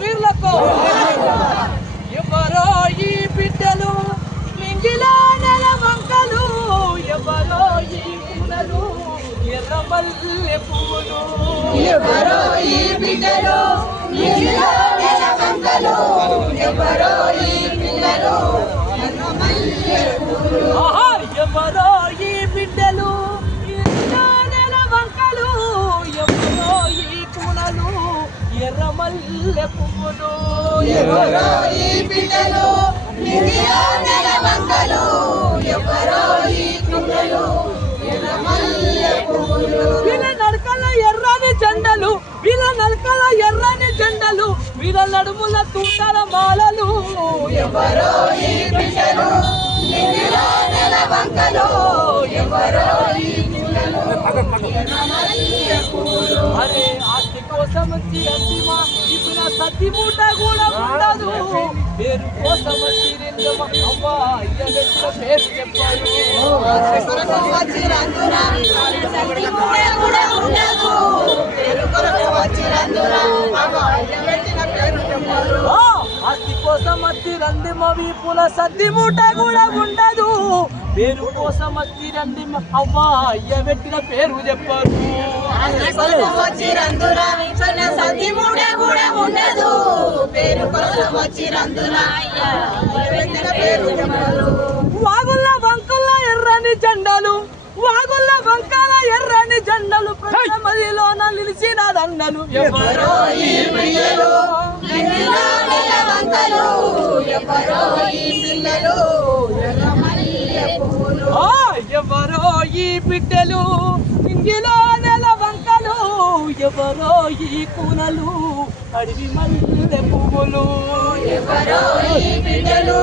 వీర్లకు ఎవరో ఈ బిడ్డలు మింగిలా నెల వంకలు ఎవరో ఈ పిల్లలు ఎర్రమల్లె పువ్వులు ఎవరో ఈ బిడ్డలు నెల వంకలు ఎవరో ఈ పిల్లలు ఎర్రమల్లె ఎర్రమల్లె పువ్వులు ఎవరో ఈ బిడ్డలు నీలో నెల వంకలు. ఎవరో ఈ వీళ్ళ నడకల ఎర్రని జెండలు వీళ్ళ నడకల ఎర్రని జెండలు వీళ్ళ నడుముల తూటాల మాలలు. ఎవరో ఈ బిడ్డలు ఈ అరే ఆస్తి కోసం వచ్చి అంతిమా సత్తి మూట కూడా ఉండదు. పేరు కోసం పేరు చెప్పారు ఆస్తి కోసం వచ్చి రంది వీపుల సత్తి మూట కూడా ఉండదు. పేరు కోసం వచ్చి రంది అవ్వ అయ్య పెట్టిన పేరు చెప్పారు సంతి మూడే కూడా ఉండదు. పేరు కొరకు వచ్చి రందురా అమ్మాయి పెట్టిన పేరు చెప్పారు వాగుల్ల వంకల్ల ఎర్రని జెండలు వాగుల్ల వంకల ఎర్రని జెండలు ప్రజమదిలోన నిలిచిన దండలు. ఎవరో ఈ పిల్లలు వంకలు ఎవరో ఈ పిల్లలు ఎవరో బిడ్డలు ఇంగిలో నెల వంకలు ఎవరో ఈ కూనలు? అడవి మల్లె పువ్వులు. ఎవరో ఈ బిడ్డలు